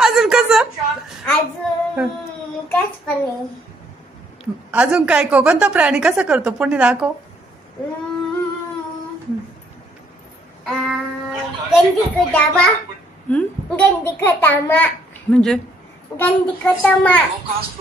अजून कसं अजून काय कोणता प्राणी कसा करतो पुढे दाखव. गंदी खतामा म्हणजे गंदी खतामा